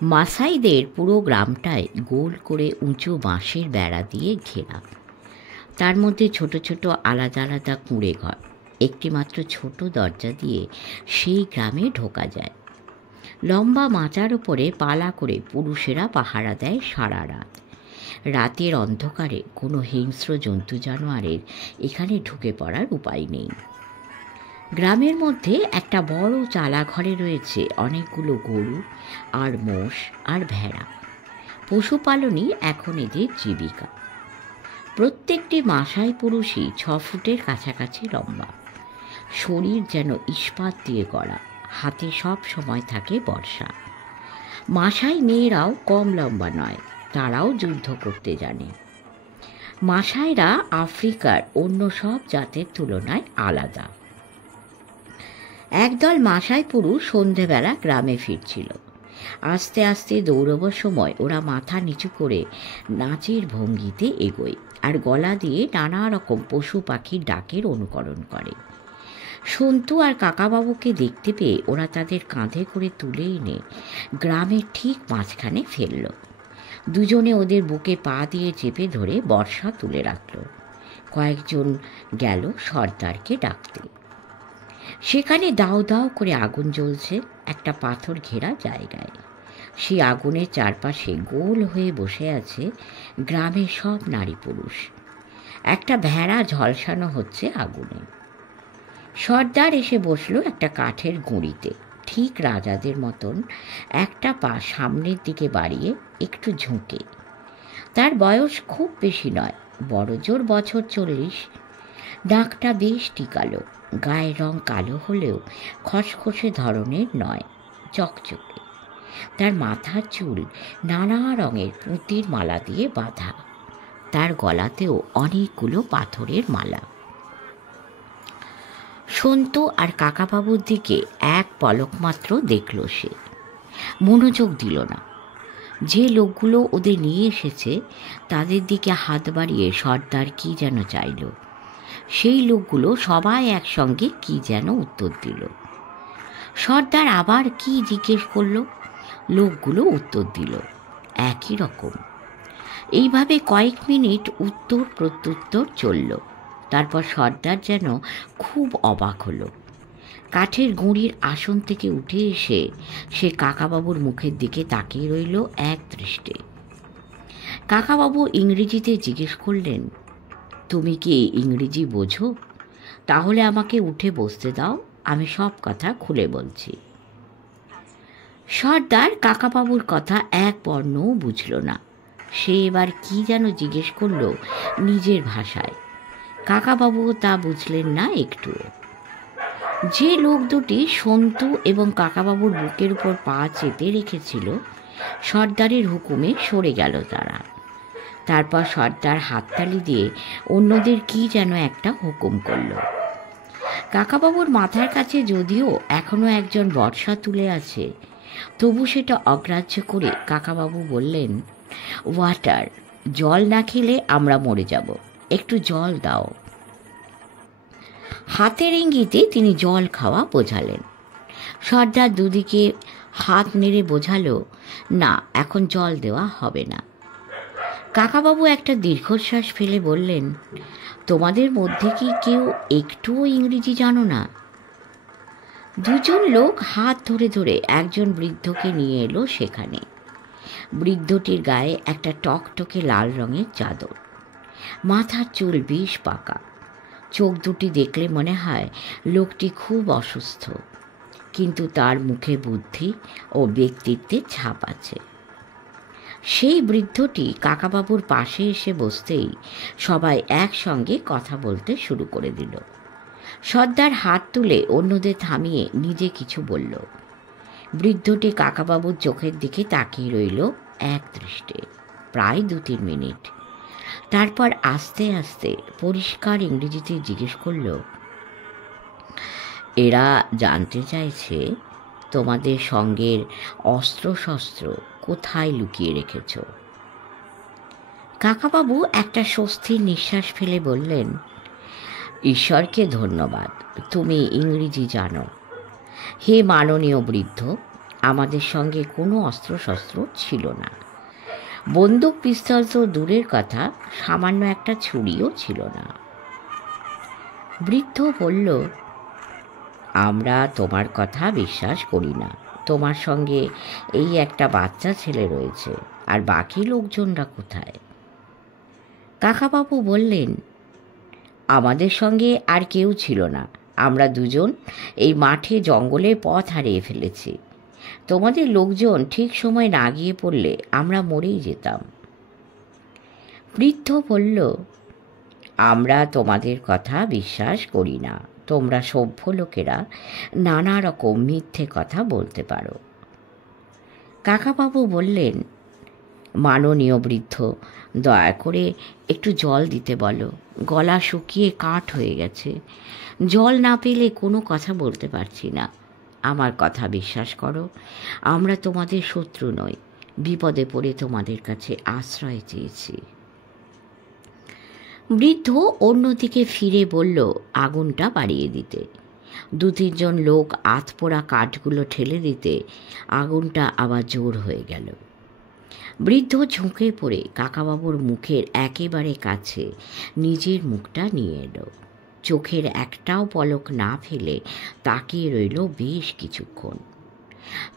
মাসাইদের পুরো গ্রামটায় গোল করে উঁচু বাঁশের বেড়া দিয়ে ঘেরা। তার মধ্যে ছোট ছোট আলাদা আলাদা কুঁড়ে ঘর। একটি মাত্র ছোট দরজা দিয়ে সেই গ্রামে ঢোকা যায়। লম্বা মাচার ওপরে পালা করে পুরুষেরা পাহারা দেয় সারা রাত। রাতের অন্ধকারে কোনো হিংস্র জন্তু জানোয়ারের এখানে ঢুকে পড়ার উপায় নেই। গ্রামের মধ্যে একটা বড় চালা ঘরে রয়েছে অনেকগুলো গরু আর মোষ আর ভেড়া। পশুপালনই এখন এদের জীবিকা। প্রত্যেকটি মাসাই পুরুষই 6 ফুটের কাছাকাছি লম্বা। শরীর যেন ইস্পাত দিয়ে গড়া। হাতে সব সময় থাকে বর্ষা। মাসাই মেয়েরাও কম লম্বা নয়, তারাও যুদ্ধ করতে জানে। মাসাইরা আফ্রিকার অন্য সব জাতের তুলনায় আলাদা। একদল মাসাই পুরুষ সন্ধেবেলা গ্রামে ফিরছিল। আস্তে আস্তে দৌড়বার সময় ওরা মাথা নিচু করে নাচের ভঙ্গিতে এগোয় আর গলা দিয়ে নানা রকম পশু পাখির ডাকের অনুকরণ করে। সন্তু আর কাকাবাবুকে দেখতে পেয়ে ওরা তাদের কাঁধে করে তুলে এনে গ্রামের ঠিক মাঝখানে ফেলল। দুজনে ওদের বুকে পা দিয়ে চেপে ধরে বর্ষা তুলে রাখল। কয়েকজন গেল সর্দারকে ডাকতে। সেখানে দাও দাও করে আগুন জ্বলছে একটা পাথর ঘেরা জায়গায়। সেই আগুনের চারপাশে গোল হয়ে বসে আছে গ্রামের সব নারী পুরুষ। একটা ভেড়া ঝলসানো হচ্ছে আগুনে। সর্দার এসে বসলো একটা কাঠের গুঁড়িতে, ঠিক রাজাদের মতন, একটা পা সামনের দিকে বাড়িয়ে একটু ঝুঁকে। তার বয়স খুব বেশি নয়, বড়জোর বছর 40। নাকটা বেশ টিকালো। গায়ের রং কালো হলেও খসখসে ধরনের নয়, চকচকে। তার মাথার চুল নানা রঙের পুঁতির মালা দিয়ে বাঁধা। তার গলাতেও অনেকগুলো পাথরের মালা। সন্তু আর কাকাবাবুর দিকে এক পলক মাত্র দেখল সে, মনোযোগ দিল না। যে লোকগুলো ওদের নিয়ে এসেছে তাদের দিকে হাত বাড়িয়ে সর্দার কি যেন চাইল। সেই লোকগুলো সবাই একসঙ্গে কি যেন উত্তর দিল। সর্দার আবার কি জিজ্ঞেস করল, লোকগুলো উত্তর দিল একই রকম। এইভাবে কয়েক মিনিট উত্তর প্রত্যুত্তর চলল। তারপর সর্দার যেন খুব অবাক হলো। কাঠের গুঁড়ির আসন থেকে উঠে এসে সে কাকাবাবুর মুখের দিকে তাকিয়ে রইল এক দৃষ্টে। কাকাবাবু ইংরেজিতে জিজ্ঞেস করলেন, তুমি কি ইংরেজি বোঝো? তাহলে আমাকে উঠে বসতে দাও, আমি সব কথা খুলে বলছি। সর্দার কাকাবাবুর কথা এক বর্ণও বুঝল না। সে এবার কি যেন জিজ্ঞেস করল নিজের ভাষায়। কাকাবাবুও তা বুঝলেন না একটুও। যে লোক দুটি সন্তু এবং কাকাবাবুর বুকের উপর পা চেপে রেখেছিল, সর্দারের হুকুমে সরে গেল তারা। তারপর সর্দার হাততালি দিয়ে অন্যদের কি যেন একটা হুকুম করল। কাকাবাবুর মাথার কাছে যদিও এখনো একজন বর্ষা তুলে আছে, তবু সেটা অগ্রাহ্য করে কাকাবাবু বললেন, ওয়াটার, জল না খেলে আমরা মরে যাব, একটু জল দাও। হাতের ইঙ্গিতে তিনি জল খাওয়া বোঝালেন। সর্দার দুদিকে হাত নেড়ে বোঝালো, না, এখন জল দেওয়া হবে না। কাকাবাবু একটা দীর্ঘশ্বাস ফেলে বললেন, তোমাদের মধ্যে কি কেউ একটুও ইংরেজি জানো না? দুজন লোক হাত ধরে ধরে একজন বৃদ্ধকে নিয়ে এলো সেখানে। বৃদ্ধটির গায়ে একটা টকটকে লাল রঙের চাদর। মাথার চুল বেশ পাকা। চোখ দুটি দেখলে মনে হয় লোকটি খুব অসুস্থ, কিন্তু তার মুখে বুদ্ধি ও ব্যক্তিত্বের ছাপ আছে। সেই বৃদ্ধটি কাকাবাবুর পাশে এসে বসতেই সবাই একসঙ্গে কথা বলতে শুরু করে দিল। সর্দার হাত তুলে অন্যদের থামিয়ে নিজে কিছু বলল। বৃদ্ধটি কাকাবাবুর চোখের দিকে তাকিয়ে রইল এক দৃষ্টে প্রায় 2-3 মিনিট। তারপর আস্তে আস্তে পরিষ্কার ইংরেজিতে জিজ্ঞেস করল, এরা জানতে চাইছে তোমাদের সঙ্গের অস্ত্রশস্ত্র কোথায় লুকিয়ে রেখেছ? কাকাবাবু একটা স্বস্তির নিঃশ্বাস ফেলে বললেন, ঈশ্বরকে ধন্যবাদ, তুমি ইংরেজি জানো। হে মাননীয় বৃদ্ধ, আমাদের সঙ্গে কোনো অস্ত্রশস্ত্র ছিল না। বন্দুক পিস্তল তো দূরের কথা, সামান্য একটা ছুরিও ছিল না। বৃদ্ধ বলল, আমরা তোমার কথা বিশ্বাস করি না। তোমার সঙ্গে এই একটা বাচ্চা ছেলে রয়েছে, আর বাকি লোকজনরা কোথায়? কাকাবাবু বললেন, আমাদের সঙ্গে আর কেউ ছিল না। আমরা দুজন এই মাঠে জঙ্গলে পথ হারিয়ে ফেলেছি। তোমাদের লোকজন ঠিক সময় না গিয়ে পড়লে আমরা মরেই যেতাম। বৃদ্ধ বলল, আমরা তোমাদের কথা বিশ্বাস করি না। তোমরা সভ্য লোকেরা নানা রকম মিথ্যে কথা বলতে পারো। কাকাবাবু বললেন, মাননীয় বৃদ্ধ, দয়া করে একটু জল দিতে বলো। গলা শুকিয়ে কাঠ হয়ে গেছে। জল না পেলে কোনো কথা বলতে পারছি না। আমার কথা বিশ্বাস করো, আমরা তোমাদের শত্রু নই। বিপদে পড়ে তোমাদের কাছে আশ্রয় চেয়েছি। বৃদ্ধ অন্যদিকে ফিরে বলল, আগুনটা বাড়িয়ে দিতে। 2-3 লোক আধপোড়া কাঠগুলো ঠেলে দিতে আগুনটা আবার জোর হয়ে গেল। বৃদ্ধ ঝুঁকে পড়ে কাকাবাবুর মুখের একেবারে কাছে নিজের মুখটা নিয়ে এলো। চোখের একটাও পলক না ফেলে তাকিয়ে রইল বেশ কিছুক্ষণ।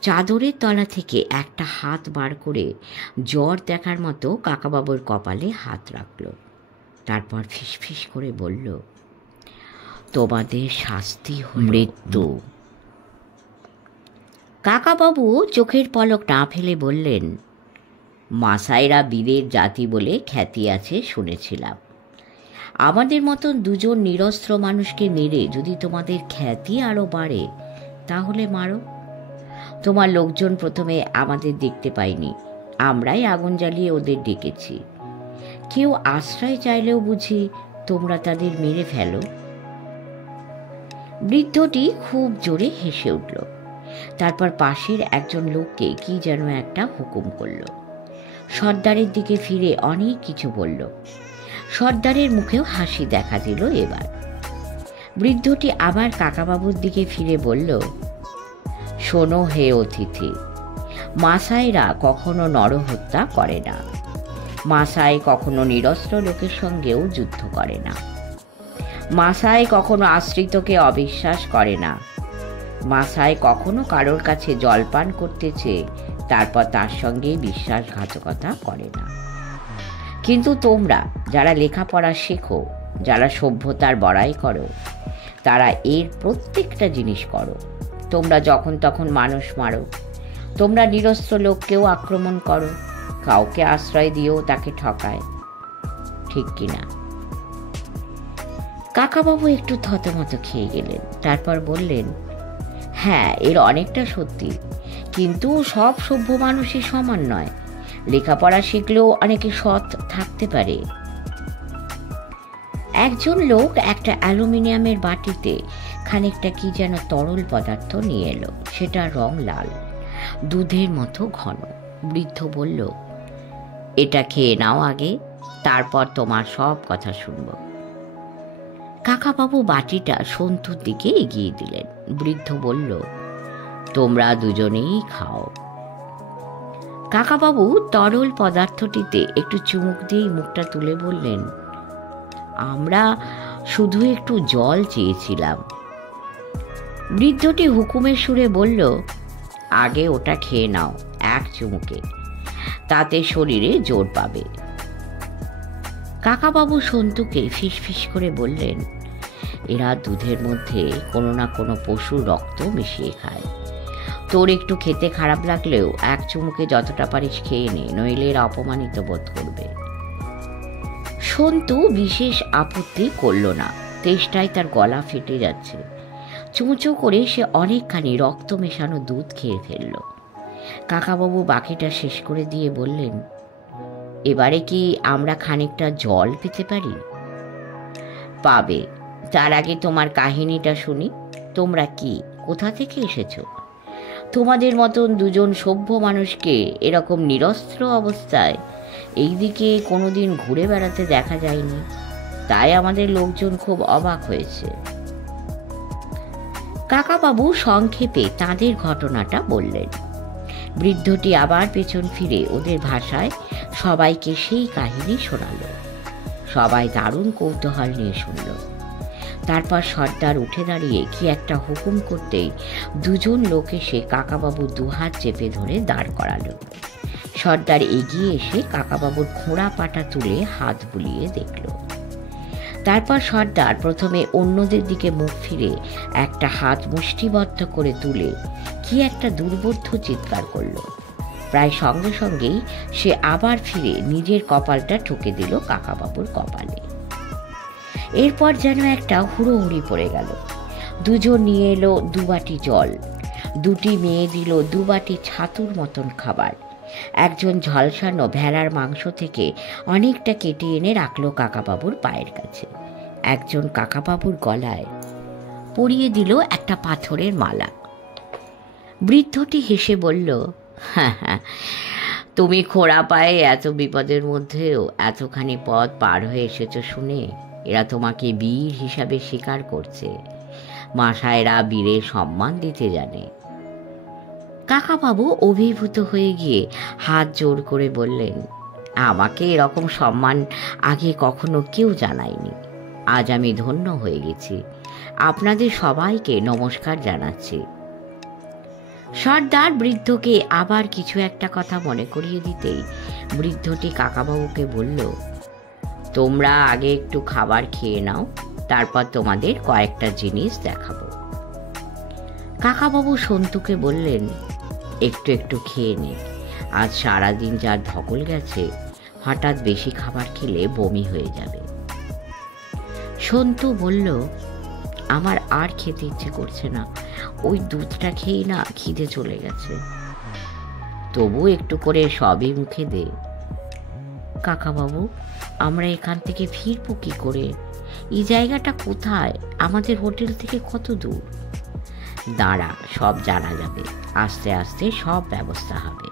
চাদরের তলা থেকে একটা হাত বার করে জ্বর দেখার মতো কাকাবাবুর কপালে হাত রাখল। তারপর ফিসফিস করে বলল, তোমাদের শাস্তি হল মৃত্যু। কাকাবাবু চোখের পলক না ফেলে বললেন, মাসাইরা বীরের জাতি বলে খ্যাতি আছে শুনেছিলাম। আমাদের মতন 2 নিরস্ত্র মানুষকে মেরে যদি তোমাদের খ্যাতি আরও বাড়ে, তাহলে মারো। তোমার লোকজন প্রথমে আমাদের দেখতে পায়নি, আমরাই আগুন জ্বালিয়ে ওদের ডেকেছি। কেউ আশ্রয় চাইলেও বুঝি তোমরা তাদের মেরে ফেলো। বৃদ্ধটি খুব জোরে হেসে উঠল। তারপর পাশের একজন লোককে কি যেন একটা হুকুম করল। সর্দারের দিকে ফিরে অনেক কিছু বলল। সর্দারের মুখেও হাসি দেখা দিল। এবার বৃদ্ধটি আবার কাকাবাবুর দিকে ফিরে বলল, শোনো হে অতিথি, মাসাইরা কখনো নরহত্যা করে না। মাসাই কখনো নিরস্ত্র লোকের সঙ্গেও যুদ্ধ করে না। মাসাই কখনো আশ্রিতকে অবিশ্বাস করে না। মাসাই কখনো কারোর কাছে জলপান করতে চেয়ে তারপর তার সঙ্গে বিশ্বাসঘাতকতা করে না। কিন্তু তোমরা যারা লেখাপড়া শেখো, যারা সভ্যতার বড়াই করো, তারা এর প্রত্যেকটা জিনিস করো। তোমরা যখন তখন মানুষ মারো, তোমরা নিরস্ত্র লোককেও আক্রমণ করো, কাউকে আশ্রয় দিয়েও তাকে ঠকায়, ঠিক কিনা? কাকাবাবু একটু থতমত খেয়ে গেলেন। তারপর বললেন, হ্যাঁ, এর অনেকটা সত্যি, কিন্তু সব সভ্য মানুষই সমান নয়। লেখাপড়া শিখলেও অনেকে সৎ থাকতে পারে। একজন লোক একটা অ্যালুমিনিয়ামের বাটিতে খানিকটা কি যেন তরল পদার্থ নিয়ে এলো। সেটা রং লাল, দুধের মতো ঘন। বৃদ্ধ বলল, এটা খেয়ে নাও আগে, তারপর তোমার সব কথা শুনব। কাকাবাবু বাটিটা সন্তুর দিকে এগিয়ে দিলেন। বৃদ্ধ বলল, তোমরা দুজনেই খাও। কাকাবাবু তরল পদার্থটিতে একটু চুমুক দিয়ে মুখটা তুলে বললেন, আমরা শুধু একটু জল চেয়েছিলাম। বৃদ্ধটি হুকুমের সুরে বলল, আগে ওটা খেয়ে নাও এক চুমুকে, তাতে শরীরে জোর পাবে। কাকাবাবু সন্তুকে ফিসফিস করে বললেন, এরা দুধের মধ্যে কোনো না কোনো পশুর রক্ত মিশিয়ে খায়। তোর একটু খেতে খারাপ লাগলেও এক চুমুকে যতটা পারিস খেয়ে নে, নইলে এরা অপমানিত বোধ করবে। সন্তু বিশেষ আপত্তি করল না। তেষ্টায় তার গলা ফেটে যাচ্ছে। চুঁচো করে সে অনেকখানি রক্ত মেশানো দুধ খেয়ে ফেলল। কাকাবাবু বাকিটা শেষ করে দিয়ে বললেন, এবারে কি আমরা খানিকটা জল পেতে পারি? পাবে, তার আগে তোমার কাহিনীটা শুনি। তোমরা কি, কোথা থেকে এসেছো? তোমাদের মতন 2 সভ্য মানুষকে এরকম নিরস্ত্র অবস্থায় এইদিকে কোনোদিন ঘুরে বেড়াতে দেখা যায়নি, তাই আমাদের লোকজন খুব অবাক হয়েছে। কাকাবাবু সংক্ষেপে তাদের ঘটনাটা বললেন। বৃদ্ধটি আবার পেছন ফিরে ওদের ভাষায় সবাইকে সেই কাহিনী শোনাল। সবাই দারুণ কৌতূহল নিয়ে শুনল। তারপর সর্দার উঠে দাঁড়িয়ে কি একটা হুকুম করতেই দুজন লোক এসে কাকাবাবুর দুহাত চেপে ধরে দাঁড় করালো। সর্দার এগিয়ে এসে কাকাবাবুর খোঁড়া পাটা তুলে হাত বুলিয়ে দেখল। তারপর সর্দার প্রথমে অন্যদের দিকে মুখ ফিরে একটা হাত মুষ্টিবদ্ধ করে তুলে কি একটা দুর্বোধ্য চিৎকার করল। প্রায় সঙ্গে সঙ্গেই সে আবার ফিরে নিজের কপালটা ঠুকে দিল কাকাবাবুর কপালে। এরপর যেন একটা হুড়োহুড়ি পড়ে গেল। দুজন নিয়ে এলো দুবাটি জল, দুটি মেয়ে দিল দুবাটি ছাতুর মতন খাবার। একজন ঝলসানো ভেড়ার মাংস থেকে অনেকটা কেটে এনে রাখলো কাকাবাবুর পায়ের কাছে। একজন কাকাবাবুর গলায় পরিয়ে দিল একটা পাথরের মালা। বৃদ্ধটি হেসে বলল, হ্যাঁ, তুমি খোঁড়া পায়ে এত বিপদের মধ্যেও এতখানি পথ পার হয়ে এসেছো শুনে এরা তোমাকে বীর হিসাবে স্বীকার করছে। মাসায়রা বীরের সম্মান দিতে জানে। কাকাবাবু অভিভূত হয়ে গিয়ে হাত জোর করে বললেন, আমাকে এরকম সম্মান আগে কখনো কেউ জানায়নি। আজ আমি ধন্য হয়ে গেছি। আপনাদের সবাইকে নমস্কার জানাচ্ছি। সর্দার বৃদ্ধকে আবার কিছু একটা কথা মনে করিয়ে দিতেই বৃদ্ধটি কাকাবাবুকে বলল, তোমরা আগে একটু খাবার খেয়ে নাও, তারপর তোমাদের কয়েকটা জিনিস দেখাবো। কাকাবাবু সন্তুকে বললেন, একটু একটু খেয়ে নে, আজ সারাদিন যার ধকল গেছে, হঠাৎ বেশি খাবার খেলে বমি হয়ে যাবে। সন্তু বলল, আমার আর খেতে ইচ্ছে করছে না, ওই দুধটা খেয়েই না খিদে চলে গেছে। তবু একটু করে সবই মুখে দে। কাকাবাবু, আমরা এখান থেকে ফিরবো কি করে? এই জায়গাটা কোথায়? আমাদের হোটেল থেকে কত দূর? দাঁড়া, সব জানা যাবে, আস্তে আস্তে সব ব্যবস্থা হবে।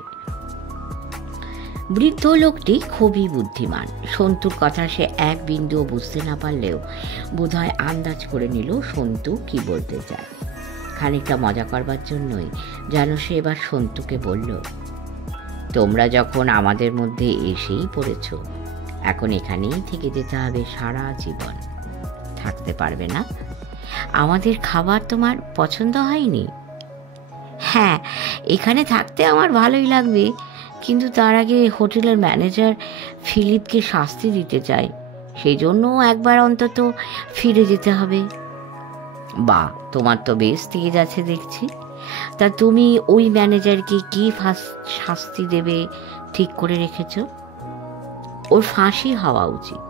বৃদ্ধ লোকটি খুবই বুদ্ধিমান। সন্তুর কথা সে এক বিন্দুও বুঝতে না পারলেও বোধহয় আন্দাজ করে নিল সন্তু কি বলতে চায়। খানিকটা মজা করবার জন্যই যেন সে এবার সন্তুকে বলল, তোমরা যখন আমাদের মধ্যে এসেই পড়েছ, এখন এখানেই থেকে যেতে হবে সারা জীবন। থাকতে পারবে না? আমাদের খাবার তোমার পছন্দ হয়নি? হ্যাঁ, এখানে থাকতে আমার ভালোই লাগবে, কিন্তু তার আগে হোটেলের ম্যানেজার ফিলিপকে শাস্তি দিতে চাই, সেই জন্য একবার অন্তত ফিরে যেতে হবে। বাহ, তোমার তো বেশ তেজ আছে দেখছি। তা তুমি ওই ম্যানেজারকে কি শাস্তি দেবে ঠিক করে রেখেছ? ওর ফাঁসি হওয়া উচিত।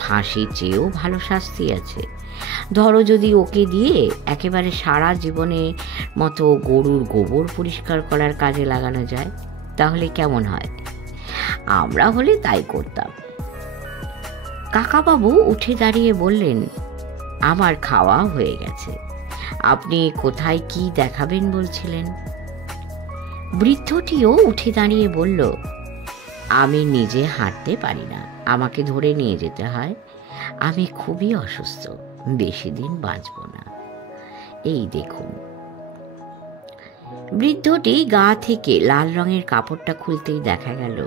ফাঁসির চেয়েও ভালো শাস্তি আছে। ধরো যদি ওকে দিয়ে একেবারে সারা জীবনের মতো গরুর গোবর পরিষ্কার করার কাজে লাগানো যায়, তাহলে কেমন হয়? আমরা হলে তাই করতাম। কাকাবাবু উঠে দাঁড়িয়ে বললেন, আমার খাওয়া হয়ে গেছে। আপনি কোথায় কি দেখাবেন বলছিলেন? বৃদ্ধটিও উঠে দাঁড়িয়ে বলল, আমি নিজে হাঁটতে পারি না, আমাকে ধরে নিয়ে যেতে হয়। আমি খুবই অসুস্থ, বেশি দিন বাঁচব না। এই দেখুন। বৃদ্ধটি গা থেকে লাল রঙের কাপড়টা খুলতেই দেখা গেল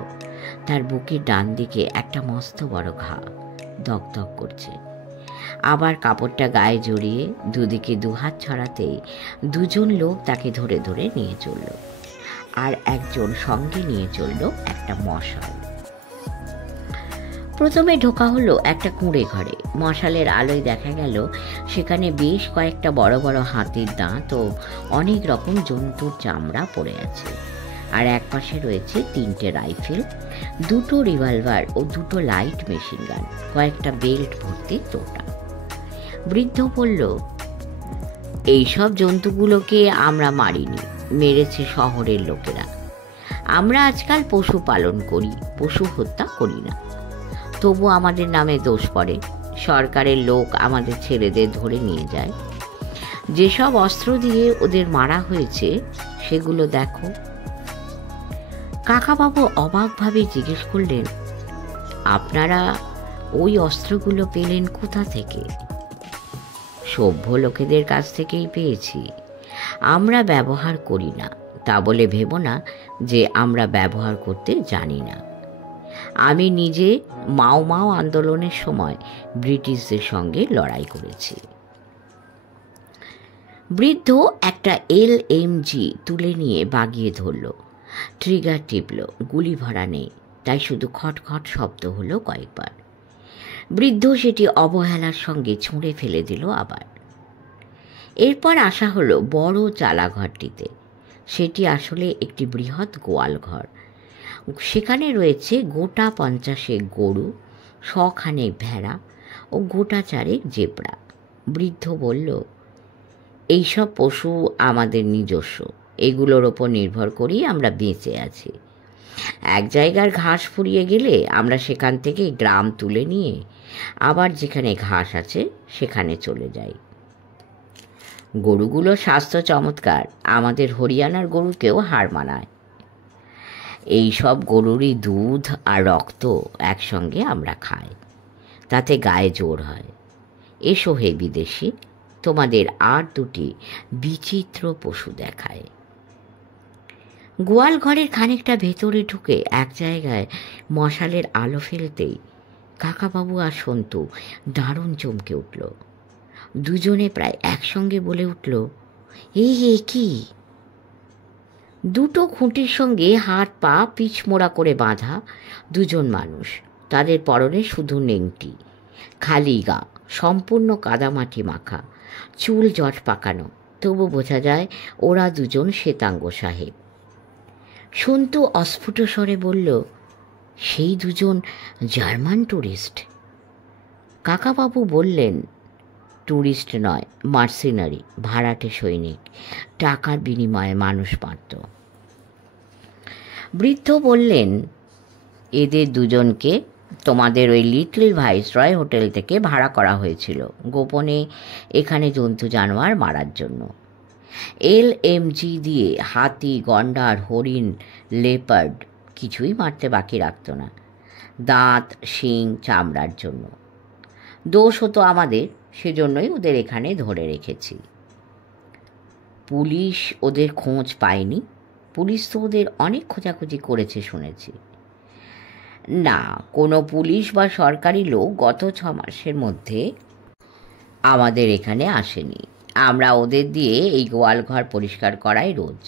তার বুকের ডান দিকে একটা মস্ত বড় ঘা দগদগ করছে। আবার কাপড়টা গায়ে জড়িয়ে দুদিকে দুহাত ছড়াতেই দুজন লোক তাকে ধরে ধরে নিয়ে চলল, আর একজন সঙ্গে নিয়ে চলল একটা মশাল। প্রথমে ঢোকা হলো একটা কুঁড়ে ঘরে। মশালের আলোয় দেখা গেল সেখানে বেশ কয়েকটা বড় বড় হাতির দাঁত ও অনেক রকম জন্তুর চামড়া পড়ে আছে, আর একপাশে রয়েছে 3টে রাইফেল, 2টো রিভলভার ও 2টো লাইট মেশিন গান, কয়েকটা বেল্ট ভর্তি তোটা। বৃদ্ধ বলল, এইসব জন্তুগুলোকে আমরা মারিনি, মেরেছে শহরের লোকেরা। আমরা আজকাল পশু পালন করি, পশু হত্যা করি না। তবু আমাদের নামে দোষ পড়ে। সরকারের লোক আমাদের ছেলেদের ধরে নিয়ে যায়। যেসব অস্ত্র দিয়ে ওদের মারা হয়েছে সেগুলো দেখো। কাকাবাবু অবাকভাবে জিজ্ঞেস করলেন, আপনারা ওই অস্ত্রগুলো পেলেন কোথা থেকে? সভ্য লোকেদের কাছ থেকেই পেয়েছি। আমরা ব্যবহার করি না, তা বলে ভেবো না যে আমরা ব্যবহার করতে জানি না। আমি নিজে মাও মাও আন্দোলনের সময় ব্রিটিশদের সঙ্গে লড়াই করেছি। বৃদ্ধ একটা LMG তুলে নিয়ে বাগিয়ে ধরল, ট্রিগার টিপল। গুলি ভরা নেই, তাই শুধু খটখট শব্দ হলো কয়েকবার। বৃদ্ধ সেটি অবহেলার সঙ্গে ছুঁড়ে ফেলে দিল আবার। এরপর আসা হলো বড় চালাঘরটিতে। সেটি আসলে একটি বৃহৎ গোয়াল ঘর। সেখানে রয়েছে গোটা 50 গরু, 100 ভেড়া ও গোটা 4 জেব্রা। বৃদ্ধ বলল, এইসব পশু আমাদের নিজস্ব, এগুলোর ওপর নির্ভর করেই আমরা বেঁচে আছি। এক জায়গার ঘাস ফুরিয়ে গেলে আমরা সেখান থেকে গ্রাম তুলে নিয়ে আবার যেখানে ঘাস আছে সেখানে চলে যাই। গরুগুলোর স্বাস্থ্য চমৎকার, আমাদের হরিয়ানার গরুকেও হার মানায়। এই সব গরুরই দুধ আর রক্ত একসঙ্গে আমরা খাই, তাতে গায়ে জোর হয়। এসো হে বিদেশি, তোমাদের আর দুটি বিচিত্র পশু দেখায়। গোয়াল ঘরের খানিকটা ভেতরে ঢুকে এক জায়গায় মশালের আলো ফেলতেই কাকাবাবু আর সন্তু দারুণ চমকে উঠল। দুজনে প্রায় একসঙ্গে বলে উঠল, এই কি! দুটো খুঁটির সঙ্গে হাত পা পিছমোড়া করে বাঁধা দুজন মানুষ, তাদের পরনে শুধু নেংটি, খালি গা, সম্পূর্ণ কাদামাটি মাখা, চুল জট পাকানো, তবু বোঝা যায় ওরা দুজন শ্বেতাঙ্গ সাহেব। সন্তু অস্ফুট স্বরে বলল, সেই দুজন জার্মান ট্যুরিস্ট। কাকাবাবু বললেন, ট্যুরিস্ট নয়, মার্সিনারি, ভাড়াটে সৈনিক, টাকার বিনিময়ে মানুষ মারত। বৃদ্ধ বললেন, এদের দুজনকে তোমাদের ওই লিটল ভাইসরয় হোটেল থেকে ভাড়া করা হয়েছিল গোপনে এখানে জন্তু জানোয়ার মারার জন্য। LMG দিয়ে হাতি, গন্ডার, হরিণ, লেপার্ড কিছুই মারতে বাকি রাখত না, দাঁত, শিং, চামড়ার জন্য। দোষ হতো আমাদের, সেজন্যই ওদের এখানে ধরে রেখেছি। পুলিশ ওদের খোঁজ পায়নি? পুলিশ তো ওদের অনেক খোঁজাখুঁজি করেছে শুনেছি। না, কোনো পুলিশ বা সরকারি লোক গত 6 মাসের মধ্যে আমাদের এখানে আসেনি। আমরা ওদের দিয়ে এই গোয়ালঘর পরিষ্কার করাই রোজ।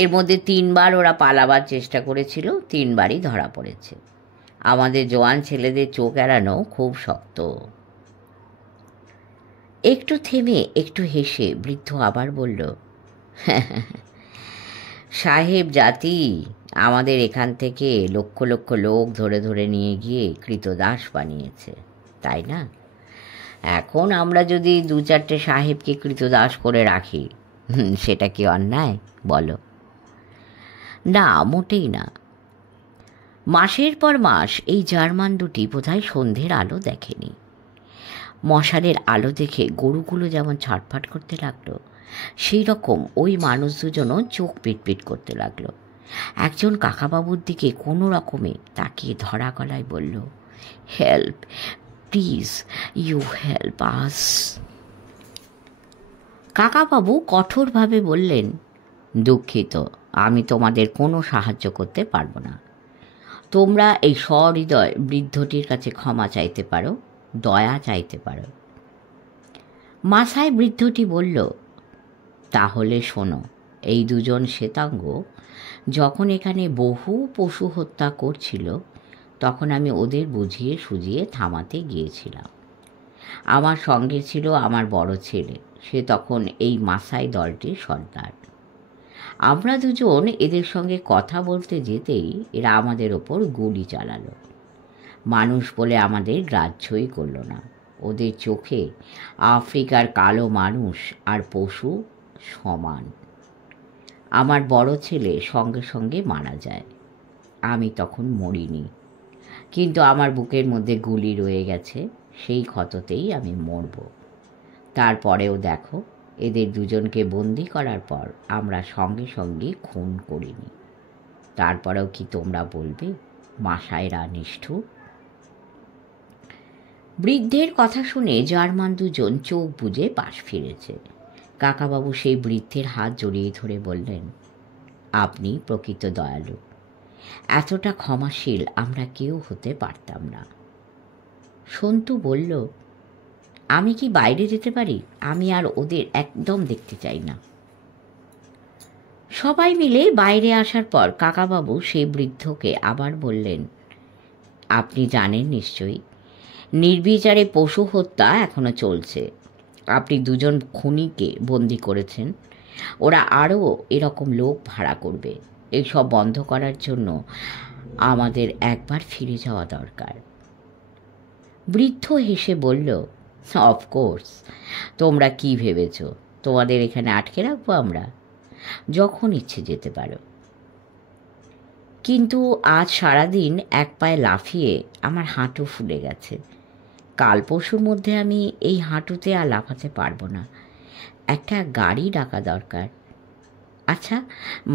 এর মধ্যে 3 বার ওরা পালাবার চেষ্টা করেছিল, 3 বারই ধরা পড়েছে। আমাদের জোয়ান ছেলেদের চোখ এড়ানো খুব শক্ত। একটু থেমে একটু হেসে বৃদ্ধ আবার বলল, সাহেব জাতি আমাদের এখান থেকে লক্ষ লক্ষ লোক ধরে ধরে নিয়ে গিয়ে কৃতদাস বানিয়েছে, তাই না? এখন আমরা যদি 2-4টে সাহেবকে কৃতদাস করে রাখি, সেটা কি অন্যায় বলো? না, মোটেই না। মাসের পর মাস এই জার্মান দুটি বোধহয় সন্ধ্যের আলো দেখেনি। মশালের আলো দেখে গরুগুলো যেমন ছটফট করতে লাগলো, সেই রকম ওই মানুষ দুজনও চোখ পিটপিট করতে লাগলো। একজন কাকাবাবুর দিকে কোনো রকমে তাকিয়ে ধরা গলায় বলল, help please, you help us. Kakababu কঠোরভাবে বললেন, দুঃখিত, আমি তোমাদের কোনো সাহায্য করতে পারবো না। তোমরা এই সহৃদয় বৃদ্ধটির কাছে ক্ষমা চাইতে পারো, দয়া চাইতে পারো। মাথায় বৃদ্ধটি বলল, তাহলে শোনো, এই দুজন শ্বেতাঙ্গ যখন এখানে বহু পশু হত্যা করছিল, তখন আমি ওদের বুঝিয়ে সুঝিয়ে থামাতে গিয়েছিলাম। আমার সঙ্গে ছিল আমার বড় ছেলে, সে তখন এই মাসাই দলটির সর্দার। আমরা দুজন এদের সঙ্গে কথা বলতে যেতেই এরা আমাদের ওপর গুলি চালালো। মানুষ বলে আমাদের গ্রাহ্যই করল না। ওদের চোখে আফ্রিকার কালো মানুষ আর পশু সমান। আমার বড় ছেলে সঙ্গে সঙ্গে মারা যায়। আমি তখন মরিনি, কিন্তু আমার বুকের মধ্যে গুলি রয়ে গেছে, সেই ক্ষততেই আমি মরব। তারপরেও দেখো, এদের দুজনকে বন্দি করার পর আমরা সঙ্গে সঙ্গে খুন করিনি। তারপরেও কি তোমরা বলবে মাসায়রা নিষ্ঠুর? বৃদ্ধের কথা শুনে জার্মান দুজন চোখ বুজে পাশ ফিরেছে। কাকাবাবু সেই বৃদ্ধের হাত জড়িয়ে ধরে বললেন, আপনি প্রকৃত দয়ালু। এতটা ক্ষমাশীল আমরা কেউ হতে পারতাম না। সন্তু বলল, আমি কি বাইরে যেতে পারি? আমি আর ওদের একদম দেখতে চাই না। সবাই মিলে বাইরে আসার পর কাকাবাবু সেই বৃদ্ধকে আবার বললেন, আপনি জানেন নিশ্চয়ই, নির্বিচারে পশু হত্যা এখনো চলছে। আপনি দুজন খুনিকে বন্দি করেছেন। ওরা আরও এরকম লোক ভাড়া করবে। এইসব বন্ধ করার জন্য আমাদের একবার ফিরে যাওয়া দরকার। বৃদ্ধ হেসে বলল, অফকোর্স, তোমরা কি ভেবেছ তোমাদের এখানে আটকে রাখবো আমরা? যখন ইচ্ছে যেতে পারো। কিন্তু আজ সারাদিন এক পায়ে লাফিয়ে আমার হাঁটু ফুলে গেছে। কাল পরশুর মধ্যে আমি এই হাঁটুতে আর লাফাতে পারবো না। একটা গাড়ি ডাকা দরকার। আচ্ছা,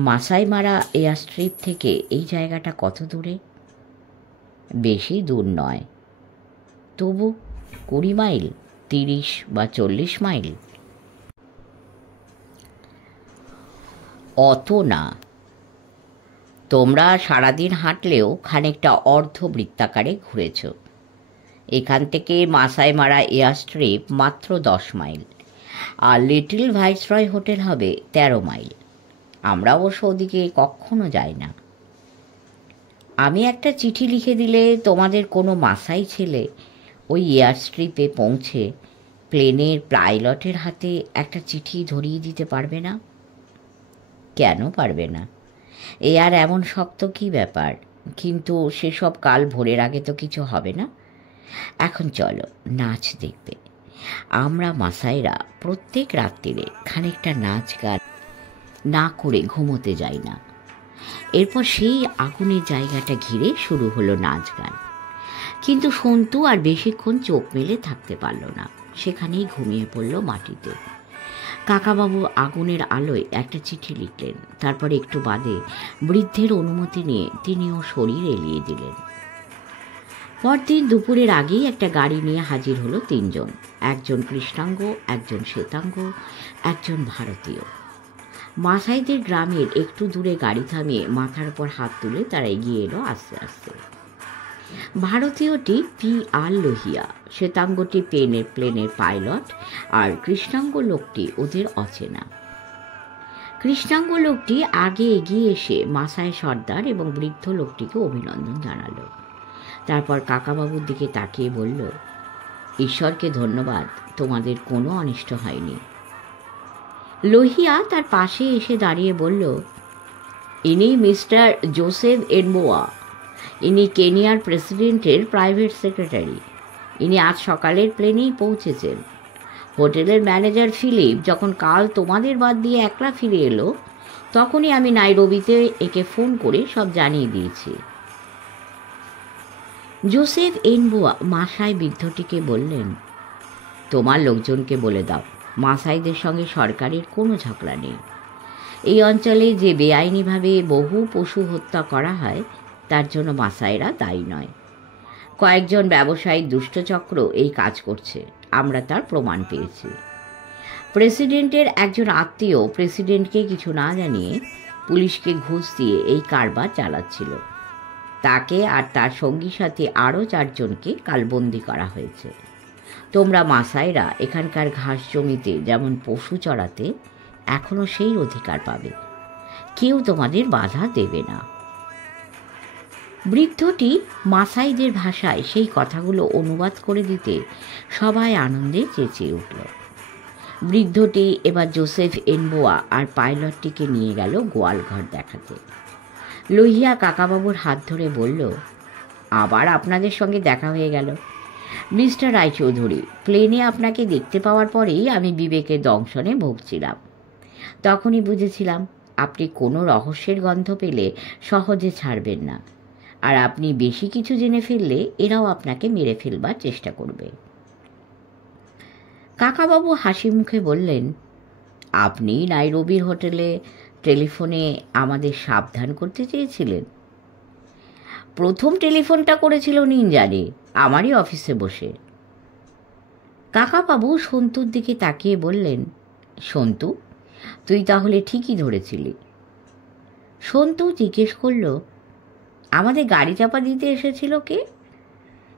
মাসাইমারা এয়ার স্ট্রিপ থেকে এই জায়গাটা কত দূরে? বেশি দূর নয়, তবু 20 মাইল, 30 বা 40 মাইল। অত না। তোমরা সারাদিন হাঁটলেও খানিকটা অর্ধবৃত্তাকারে ঘুরেছ। এখান থেকে মাসাইমারা এয়ার স্ট্রিপ মাত্র 10 মাইল, আর লিটল ভাইসরয় হোটেল হবে 13 মাইল। আমরা অবশ্য ওদিকে কখনো যাই না। আমি একটা চিঠি লিখে দিলে তোমাদের কোনো মাসাই ছেলে ওই এয়ার স্ট্রিপে পৌঁছে প্লেনের পাইলটের হাতে একটা চিঠি ধরিয়ে দিতে পারবে না? কেন পারবে না? এ আর এমন শক্ত কি ব্যাপার? কিন্তু সেসব কাল ভোরের আগে তো কিছু হবে না। এখন চলো, নাচ দেখবে। আমরা মাসাইরা প্রত্যেক রাত্রিরে খানিকটা নাচ গান না করে ঘুমোতে যাই না। এরপর সেই আগুনের জায়গাটা ঘিরে শুরু হলো নাচ গান। কিন্তু সন্তু আর বেশিক্ষণ চোখ মেলে থাকতে পারল না, সেখানেই ঘুমিয়ে পড়ল মাটিতে। কাকাবাবু আগুনের আলোয় একটা চিঠি লিখলেন। তারপর একটু বাদে বৃদ্ধের অনুমতি নিয়ে তিনিও শরীর এলিয়ে দিলেন। পরদিন দুপুরের আগেই একটা গাড়ি নিয়ে হাজির হলো 3 জন। একজন কৃষ্ণাঙ্গ, একজন শ্বেতাঙ্গ, একজন ভারতীয়। মাসাইদের গ্রামের একটু দূরে গাড়ি থামিয়ে মাথার উপর হাত তুলে তারা এগিয়ে এলো আস্তে আস্তে। ভারতীয়টি P.R. লোহিয়া, শ্বেতাঙ্গটি প্লেনের পাইলট, আর কৃষ্ণাঙ্গ লোকটি ওদের অচেনা। কৃষ্ণাঙ্গ লোকটি আগে এগিয়ে এসে মাসাই সর্দার এবং বৃদ্ধ লোকটিকে অভিনন্দন জানালো। তারপর কাকাবাবুর দিকে তাকিয়ে বলল, ঈশ্বরকে ধন্যবাদ, তোমাদের কোনো অনিষ্ট হয়নি। লোহিয়া তার পাশে এসে দাঁড়িয়ে বলল, ইনি মিস্টার জোসেফ এনবোয়া। ইনি কেনিয়ার প্রেসিডেন্টের প্রাইভেট সেক্রেটারি। ইনি আজ সকালের প্লেনেই পৌঁছেছেন। হোটেলের ম্যানেজার ফিলিপ যখন কাল তোমাদের বাদ দিয়ে একলা ফিরে এলো, তখনই আমি নাইরোবিতে একে ফোন করে সব জানিয়ে দিয়েছি। জোসেফ এনবোয়া মাসাই বৃদ্ধটিকে বললেন, তোমার লোকজনকে বলে দাও, মাসাইদের সঙ্গে সরকারের কোনো ঝগড়া নেই। এই অঞ্চলে যে বেআইনিভাবে বহু পশু হত্যা করা হয় তার জন্য মাসাইরা দায়ী নয়। কয়েকজন ব্যবসায়িক দুষ্টচক্র এই কাজ করছে, আমরা তার প্রমাণ পেয়েছি। প্রেসিডেন্টের একজন আত্মীয় প্রেসিডেন্টকে কিছু না জানিয়ে পুলিশকে ঘুষ দিয়ে এই কারবার চালাচ্ছিল। তাকে আর তার সঙ্গী সাথী আরও 4 জনকে কাল বন্দি করা হয়েছে। তোমরা মাসাইরা এখানকার ঘাস জমিতে যেমন পশু চড়াতে, এখনও সেই অধিকার পাবে। কেউ তোমাদের বাধা দেবে না। বৃদ্ধটি মাসাইদের ভাষায় সেই কথাগুলো অনুবাদ করে দিতে সবাই আনন্দে চেঁচিয়ে উঠল। বৃদ্ধটি এবার জোসেফ এনবোয়া আর পাইলটটিকে নিয়ে গেল গোয়ালঘর দেখাতে। লোহিয়া কাকাবাবুর হাত ধরে বলল, আবার আপনাদের সঙ্গে দেখা হয়ে গেল মিস্টার রায়চৌধুরী। প্লেনে আপনাকে দেখতে পাওয়ার পরেই আমি বিবেকের দংশনে ভুগছিলাম। তখনই বুঝেছিলাম আপনি কোনো রহস্যের গন্ধ পেলে সহজে ছাড়বেন না, আর আপনি বেশি কিছু জেনে ফেললে এরাও আপনাকে মেরে ফেলবার চেষ্টা করবে। কাকাবাবু হাসি মুখে বললেন, আপনি নাইরোবির হোটেলে টেলিফোনে আমাদের সাবধান করতে চেয়েছিলেন। প্রথম টেলিফোনটা করেছিল নিনজারে, আমারই অফিসে বসে। কাকাবাবু সন্তুর দিকে তাকিয়ে বললেন, সন্তু, তুই তাহলে ঠিকই ধরেছিলি। সন্তু জিজ্ঞেস করল, আমাদের গাড়ি চাপা দিতে এসেছিল কে?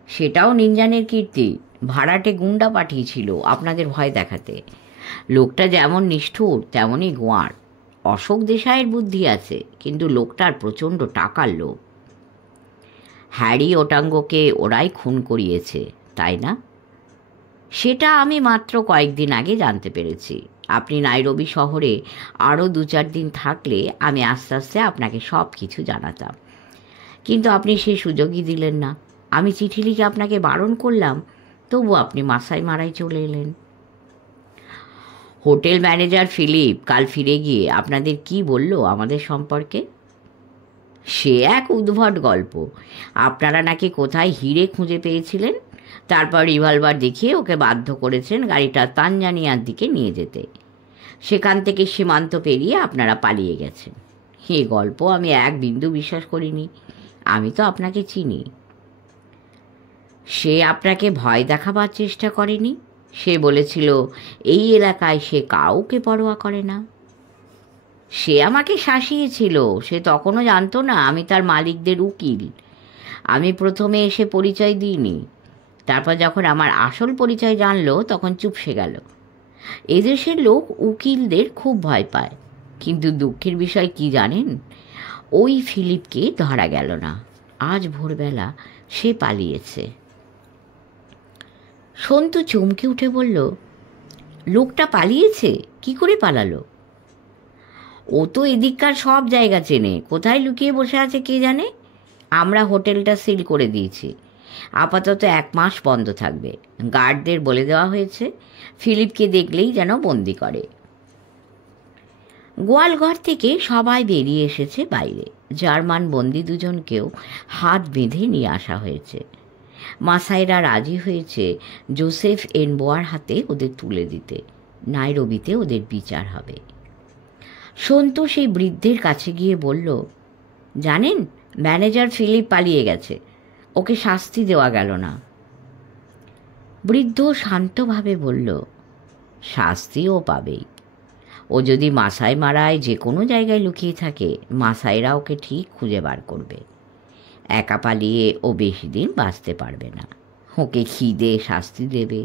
সেটাও নিঞ্জানের কীর্তি। ভাড়াটে গুন্ডা পাঠিয়েছিল আপনাদের ভয় দেখাতে। লোকটা যেমন নিষ্ঠুর তেমনই গোয়ার। অশোক দেশাইয়ের বুদ্ধি আছে, কিন্তু লোকটার প্রচণ্ড টাকার লোভ। হ্যারি ওটাঙ্গোকে ওরাই খুন করিয়েছে, তাই না? সেটা আমি মাত্র কয়েকদিন আগে জানতে পেরেছি। আপনি নাইরোবি শহরে আরও 2-4 দিন থাকলে আমি আস্তে আস্তে আপনাকে সব কিছু জানাতাম, কিন্তু আপনি সেই সুযোগই দিলেন না। আমি চিঠি লিখে আপনাকে বারণ করলাম, তবু আপনি মাসাই মারাই চলে এলেন। হোটেল ম্যানেজার ফিলিপ কাল ফিরে গিয়ে আপনাদের কি বলল আমাদের সম্পর্কে? সে এক উদ্ভট গল্প। আপনারা নাকি কোথায় হিরে খুঁজে পেয়েছিলেন, তারপর রিভলভার দেখিয়ে ওকে বাধ্য করেছেন গাড়িটা তানজানিয়ার দিকে নিয়ে যেতে। সেখান থেকে সীমান্ত পেরিয়ে আপনারা পালিয়ে গেছেন। এই গল্প আমি এক বিন্দু বিশ্বাস করিনি। আমি তো আপনাকে চিনি। সে আপনাকে ভয় দেখাবার চেষ্টা করেনি। সে বলেছিল এই এলাকায় সে কাউকে পরোয়া করে না। সে আমাকে শাসিয়েছিল। সে তখনও জানতো না আমি তার মালিকদের উকিল। আমি প্রথমে এসে পরিচয় দিইনি। তারপর যখন আমার আসল পরিচয় জানলো তখন চুপসে গেল। এদেশের লোক উকিলদের খুব ভয় পায়, কিন্তু দুঃখের বিষয় কি জানেন? ওই ফিলিপকে ধরা গেল না। আজ ভোরবেলা সে পালিয়েছে। সন্তু চমকে উঠে বলল, লোকটা পালিয়েছে? কি করে পালালো? ও তো এদিককার সব জায়গা চেনে। কোথায় লুকিয়ে বসে আছে কে জানে। আমরা হোটেলটা সিল করে দিয়েছি। আপাতত 1 মাস বন্ধ থাকবে। গার্ডদের বলে দেওয়া হয়েছে ফিলিপকে দেখলেই যেন বন্দি করে। গোয়ালঘর থেকে সবাই বেরিয়ে এসেছে বাইরে। জার্মান বন্দি 2জনকেও হাত বেঁধে নিয়ে আসা হয়েছে। মাসাইরা রাজি হয়েছে জোসেফ এনবোয়ার হাতে ওদের তুলে দিতে। নাইরোবিতে ওদের বিচার হবে। সন্তু সেই বৃদ্ধের কাছে গিয়ে বলল, জানেন, ম্যানেজার ফিলিপ পালিয়ে গেছে। ওকে শাস্তি দেওয়া গেল না। বৃদ্ধ শান্তভাবে বলল, শাস্তিও পাবেই। ও যদি মাসাই মারায় যে কোনো জায়গায় লুকিয়ে থাকে, মাসাইরা ওকে ঠিক খুঁজে বার করবে। একা পালিয়ে ও বেশি দিন বাঁচতে পারবে না। ওকে খিদে শাস্তি দেবে,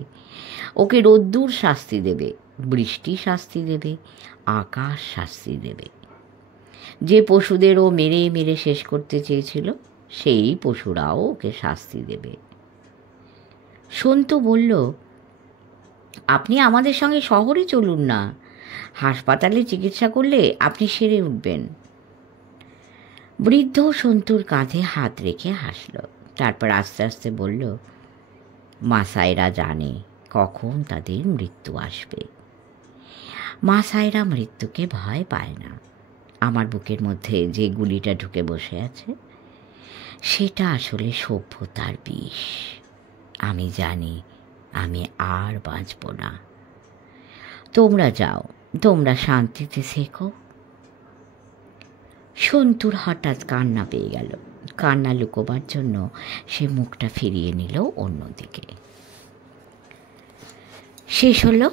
ওকে রোদ্দুর শাস্তি দেবে, বৃষ্টি শাস্তি দেবে, আকাশ শাস্তি দেবে। যে পশুদের ও মেরে মেরে শেষ করতে চেয়েছিল, সেই পশুরাও ওকে শাস্তি দেবে। সন্তু বলল, আপনি আমাদের সঙ্গে শহরে চলুন না। হাসপাতালে চিকিৎসা করলে আপনি সেরে উঠবেন। বৃদ্ধ সন্তুর কাঁধে হাত রেখে হাসল। তারপর আস্তে আস্তে বলল, মাসাইরা জানে কখন তাদের মৃত্যু আসবে। মাসাইরা মৃত্যুকে ভয় পায় না। আমার বুকের মধ্যে যে গুলিটা ঢুকে বসে আছে, সেটা আসলে সভ্যতার বিষ। আমি জানি আমি আর বাঁচব না। তোমরা যাও, তোমরা শান্তিতে শেখো। সন্তুর হঠাৎ কান্না পেয়ে গেল। কান্না লুকোবার জন্য সে মুখটা ফিরিয়ে নিল অন্যদিকে। শেষ হলো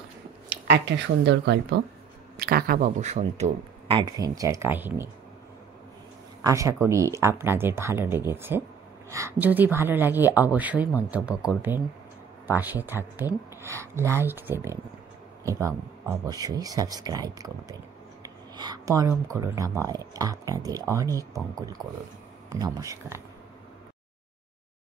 একটা সুন্দর গল্প, কাকাবাবু সন্তুর অ্যাডভেঞ্চার কাহিনী। আশা করি আপনাদের ভালো লেগেছে। যদি ভালো লাগে অবশ্যই মন্তব্য করবেন, পাশে থাকবেন, লাইক দেবেন এবং অবশ্যই সাবস্ক্রাইব করবেন। পরম করুণাময় আপনাদের অনেক মঙ্গল করুন। নমস্কার।